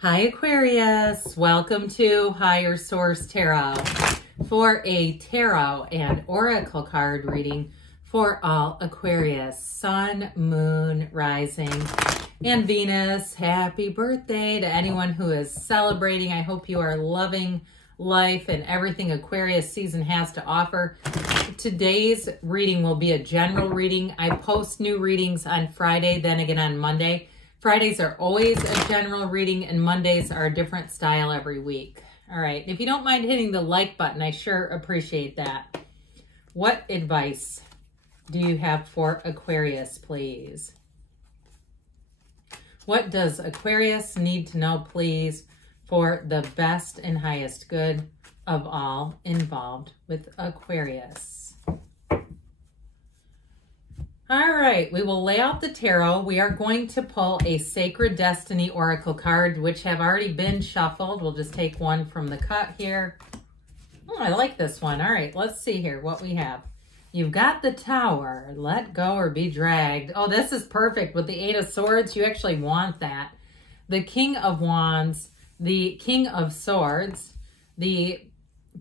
Hi Aquarius, welcome to Higher Source Tarot for a tarot and oracle card reading for all Aquarius, Sun, Moon, Rising, and Venus. Happy birthday to anyone who is celebrating. I hope you are loving life and everything Aquarius season has to offer. Today's reading will be a general reading. I post new readings on Friday, then again on Monday. Fridays are always a general reading, and Mondays are a different style every week. All right, if you don't mind hitting the like button, I sure appreciate that. What advice do you have for Aquarius, please? What does Aquarius need to know, please, for the best and highest good of all involved with Aquarius? All right, we will lay out the tarot. We are going to pull a Sacred Destiny Oracle card, which have already been shuffled. We'll just take one from the cut here. Oh, I like this one. All right, let's see here what we have. You've got the Tower, let go or be dragged. Oh, this is perfect with the Eight of Swords. You actually want that. The King of Wands, the King of Swords, the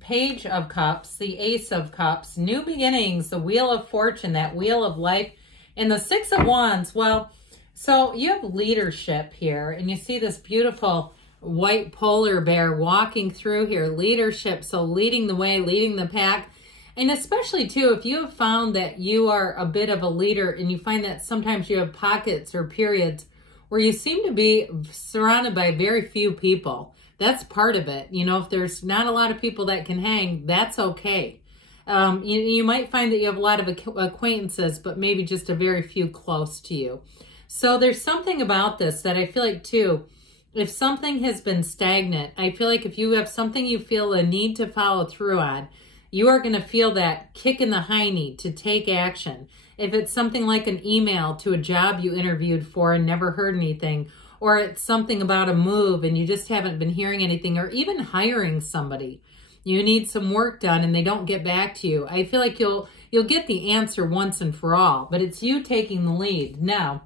Page of Cups, the Ace of Cups, new beginnings, the Wheel of Fortune, that Wheel of Life, and the Six of Wands. Well, so you have leadership here, and you see this beautiful white polar bear walking through here. Leadership, so leading the way, leading the pack. And especially, too, if you have found that you are a bit of a leader and you find that sometimes you have pockets or periods where you seem to be surrounded by very few people. That's part of it. You know, if there's not a lot of people that can hang, that's okay. You might find that you have a lot of acquaintances, but maybe just a very few close to you. So there's something about this that I feel like, too, if something has been stagnant, I feel like if you have something you feel a need to follow through on, you are going to feel that kick in the hiney to take action. If it's something like an email to a job you interviewed for and never heard anything, or it's something about a move and you just haven't been hearing anything, or even hiring somebody. You need some work done and they don't get back to you. I feel like you'll get the answer once and for all, but it's you taking the lead. Now,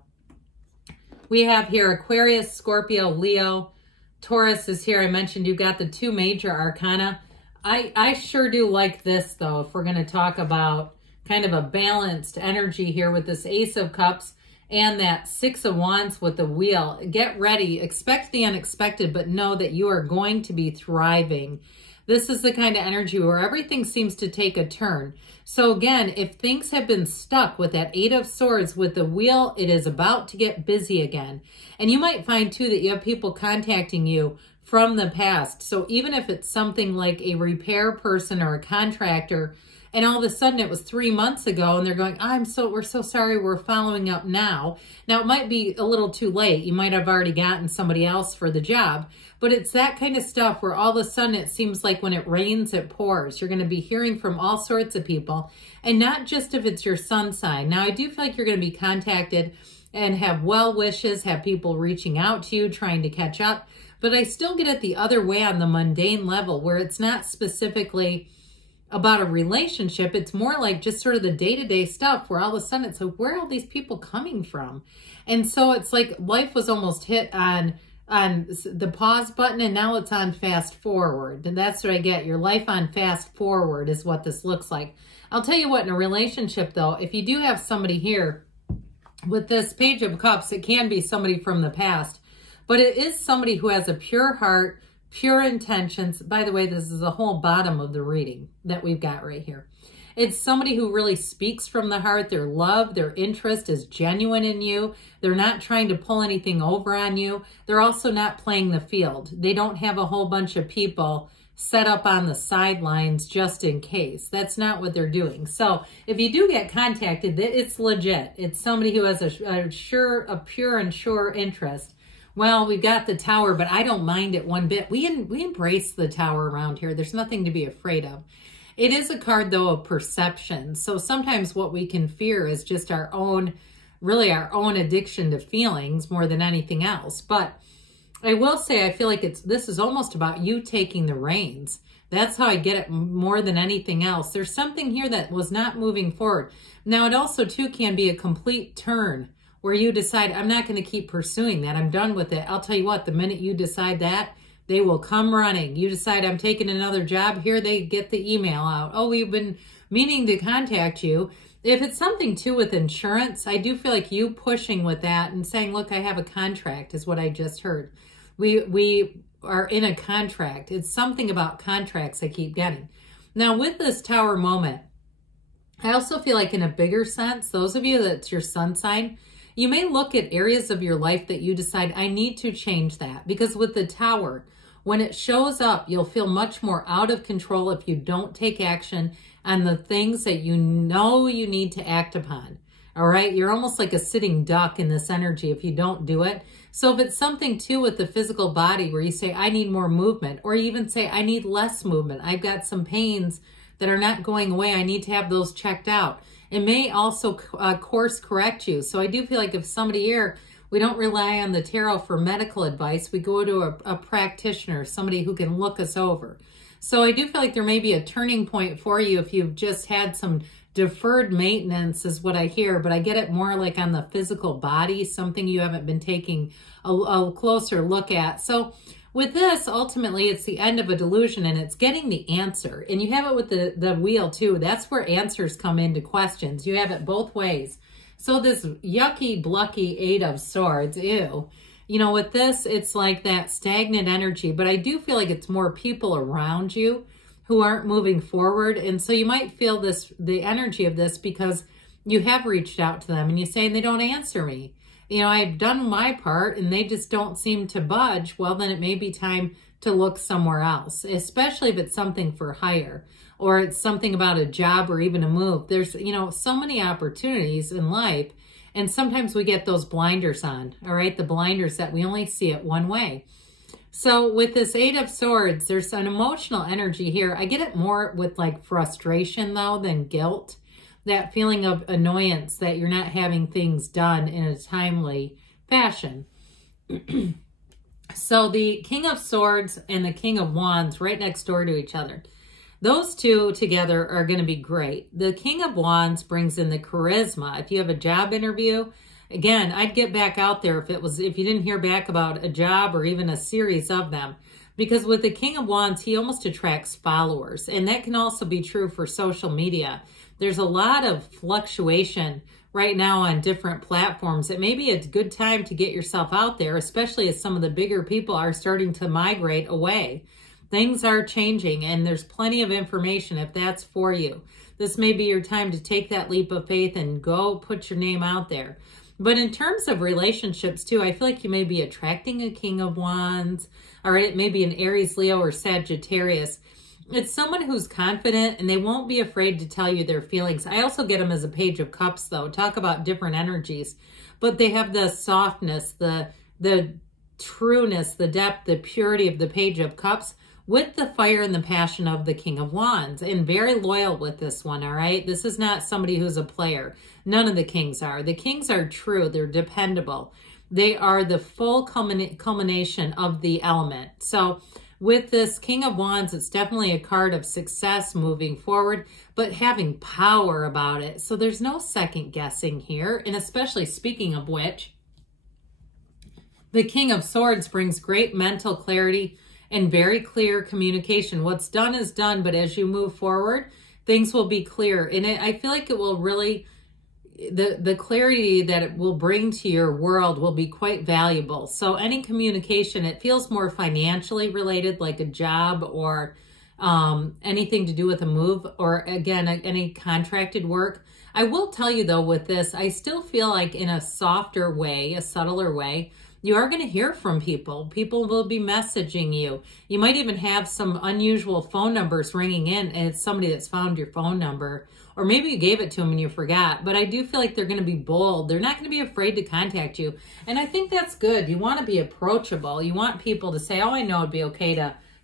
we have here Aquarius, Scorpio, Leo, Taurus is here. I mentioned you've got the two major arcana. I sure do like this, though, if we're going to talk about kind of a balanced energy here with this Ace of Cups and that Six of Wands with the Wheel. Get ready. Expect the unexpected, but know that you are going to be thriving. This is the kind of energy where everything seems to take a turn. So again, if things have been stuck with that Eight of Swords with the Wheel, it is about to get busy again. And you might find, too, that you have people contacting you from the past. So even if it's something like a repair person or a contractor, and all of a sudden it was 3 months ago and they're going, we're so sorry, we're following up now. Now it might be a little too late. You might have already gotten somebody else for the job, but it's that kind of stuff where all of a sudden it seems like when it rains, it pours. You're going to be hearing from all sorts of people, and not just if it's your sun sign. Now I do feel like you're going to be contacted and have well wishes, have people reaching out to you, trying to catch up, but I still get it the other way on the mundane level where it's not specifically about a relationship. It's more like just sort of the day-to-day stuff where all of a sudden it's like, where are all these people coming from? And so it's like life was almost hit on the pause button, and now it's on fast forward. And that's what I get. Your life on fast forward is what this looks like. I'll tell you what, in a relationship though, if you do have somebody here with this Page of Cups, it can be somebody from the past, but it is somebody who has a pure heart, pure intentions. By the way, this is the whole bottom of the reading that we've got right here. It's somebody who really speaks from the heart. Their love, their interest is genuine in you. They're not trying to pull anything over on you. They're also not playing the field. They don't have a whole bunch of people set up on the sidelines just in case. That's not what they're doing. So if you do get contacted, it's legit. It's somebody who has a pure and sure interest. Well, we've got the Tower, but I don't mind it one bit. We embrace the Tower around here. There's nothing to be afraid of. It is a card, though, of perception. So sometimes what we can fear is just our own addiction to feelings more than anything else. But I will say, I feel like this is almost about you taking the reins. That's how I get it more than anything else. There's something here that was not moving forward. Now, it also, too, can be a complete turn where you decide, I'm not going to keep pursuing that. I'm done with it. I'll tell you what, the minute you decide that, they will come running. You decide I'm taking another job, here they get the email out. Oh, we've been meaning to contact you. If it's something too with insurance, I do feel like you pushing with that and saying, look, I have a contract is what I just heard. We are in a contract. It's something about contracts I keep getting. Now with this Tower moment, I also feel like in a bigger sense, those of you that's your sun sign, you may look at areas of your life that you decide, I need to change that. Because with the Tower, when it shows up, you'll feel much more out of control if you don't take action on the things that you know you need to act upon. All right? You're almost like a sitting duck in this energy if you don't do it. So if it's something too with the physical body where you say, I need more movement, or you even say, I need less movement. I've got some pains that are not going away. I need to have those checked out. It may also course correct you. So I do feel like if somebody here, we don't rely on the tarot for medical advice. We go to a practitioner, somebody who can look us over. So I do feel like there may be a turning point for you if you've just had some deferred maintenance is what I hear, but I get it more like on the physical body, something you haven't been taking a closer look at. So with this, ultimately, it's the end of a delusion and it's getting the answer. And you have it with the wheel too. That's where answers come into questions. You have it both ways. So this yucky, blucky Eight of Swords, ew. You know, with this, it's like that stagnant energy. But I do feel like it's more people around you who aren't moving forward. And so you might feel the energy of this because you have reached out to them and you say, they don't answer me. You know, I've done my part and they just don't seem to budge. Well, then it may be time to look somewhere else, especially if it's something for hire or it's something about a job or even a move. There's, you know, so many opportunities in life. And sometimes we get those blinders on, all right? The blinders that we only see it one way. So with this Eight of Swords, there's an emotional energy here. I get it more with like frustration though than guilt. That feeling of annoyance that you're not having things done in a timely fashion. So the King of Swords and the King of Wands right next door to each other. Those two together are going to be great. The King of Wands brings in the charisma. If you have a job interview, again, I'd get back out there if you didn't hear back about a job or even a series of them. Because with the King of Wands, he almost attracts followers. And that can also be true for social media. There's a lot of fluctuation right now on different platforms. It may be a good time to get yourself out there, especially as some of the bigger people are starting to migrate away. Things are changing and there's plenty of information if that's for you. This may be your time to take that leap of faith and go put your name out there. But in terms of relationships too, I feel like you may be attracting a King of Wands, or it may be an Aries, Leo, or Sagittarius. It's someone who's confident and they won't be afraid to tell you their feelings. I also get them as a Page of Cups though. Talk about different energies. But they have the softness, the trueness, the depth, the purity of the Page of Cups with the fire and the passion of the King of Wands. And very loyal with this one, all right? This is not somebody who's a player. None of the kings are. The kings are true. They're dependable. They are the full culmination of the element. So with this King of Wands, it's definitely a card of success moving forward, but having power about it. So there's no second guessing here. And especially speaking of which, the King of Swords brings great mental clarity and very clear communication. What's done is done, but as you move forward, things will be clear. And I feel like it will really, the clarity that it will bring to your world will be quite valuable. So any communication, it feels more financially related, like a job or anything to do with a move, or again, any contracted work. I will tell you though, with this, I still feel like in a softer way, a subtler way, you are going to hear from people. People will be messaging you. You might even have some unusual phone numbers ringing in and it's somebody that's found your phone number. Or maybe you gave it to them and you forgot. But I do feel like they're going to be bold. They're not going to be afraid to contact you. And I think that's good. You want to be approachable. You want people to say, oh, I know it'd be okay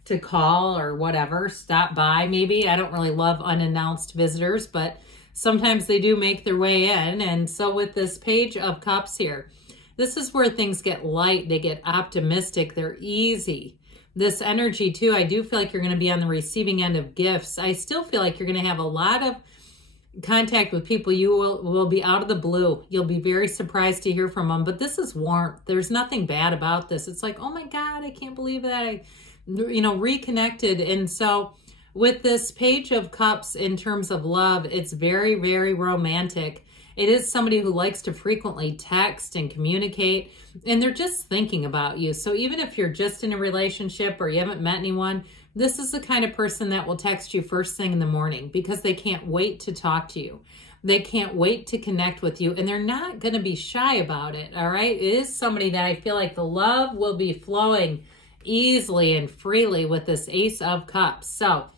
to call or whatever. Stop by maybe. I don't really love unannounced visitors, but sometimes they do make their way in. And so with this Page of Cups here, this is where things get light. They get optimistic. They're easy. This energy too, I do feel like you're going to be on the receiving end of gifts. I still feel like you're going to have a lot of contact with people, you will be out of the blue. You'll be very surprised to hear from them, but this is warmth. There's nothing bad about this. It's like, oh my God, I can't believe that I, reconnected. And so with this Page of Cups in terms of love, it's very, very romantic. It is somebody who likes to frequently text and communicate, and they're just thinking about you. So even if you're just in a relationship or you haven't met anyone, this is the kind of person that will text you first thing in the morning because they can't wait to talk to you. They can't wait to connect with you, and they're not going to be shy about it, all right? It is somebody that I feel like the love will be flowing easily and freely with this Ace of Cups. So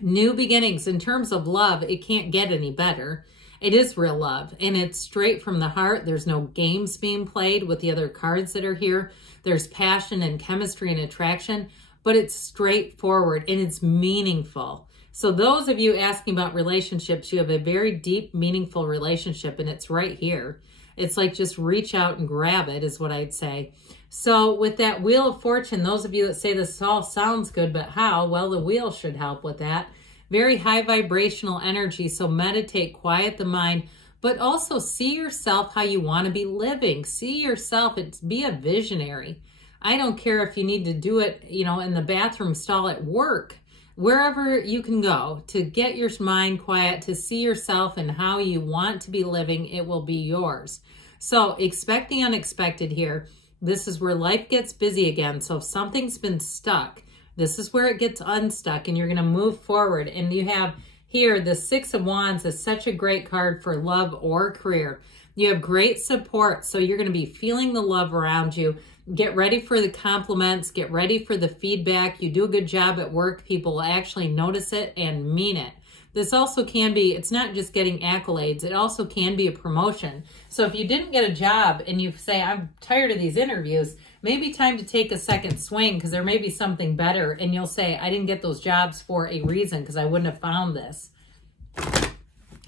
new beginnings in terms of love, it can't get any better. It is real love, and it's straight from the heart. There's no games being played with the other cards that are here. There's passion and chemistry and attraction, but it's straightforward and it's meaningful. So those of you asking about relationships, you have a very deep, meaningful relationship, and it's right here. It's like just reach out and grab it is what I'd say. So with that Wheel of Fortune, those of you that say this all sounds good, but how? Well, the wheel should help with that. Very high vibrational energy, so meditate, quiet the mind, but also see yourself how you want to be living. See yourself, be a visionary. I don't care if you need to do it, in the bathroom stall at work, wherever you can go to get your mind quiet, to see yourself and how you want to be living, it will be yours. So expect the unexpected here. This is where life gets busy again. So if something's been stuck, this is where it gets unstuck and you're going to move forward. And you have here the Six of Wands is such a great card for love or career. You have great support. So you're going to be feeling the love around you. Get ready for the compliments. Get ready for the feedback. You do a good job at work. People will actually notice it and mean it. This also can be, it's not just getting accolades. It also can be a promotion. So if you didn't get a job and you say, I'm tired of these interviews, maybe time to take a second swing because there may be something better. And you'll say, I didn't get those jobs for a reason because I wouldn't have found this.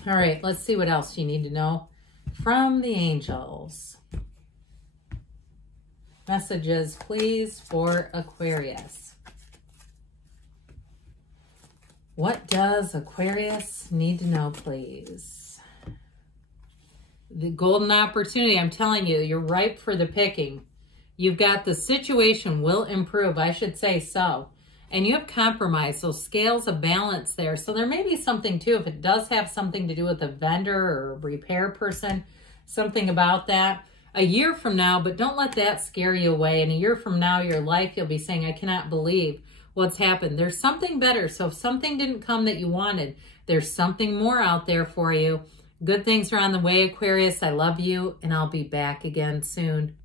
All right, let's see what else you need to know from the angels. Messages, please, for Aquarius. What does Aquarius need to know, please? The golden opportunity, I'm telling you, you're ripe for the picking. You've got the situation will improve, I should say so. And you have compromise, so scales of balance there. So there may be something too, if it does have something to do with a vendor or a repair person, something about that. A year from now, but don't let that scare you away. In a year from now, your life, you'll be saying, I cannot believe what's happened. There's something better. So if something didn't come that you wanted, there's something more out there for you. Good things are on the way, Aquarius. I love you, and I'll be back again soon.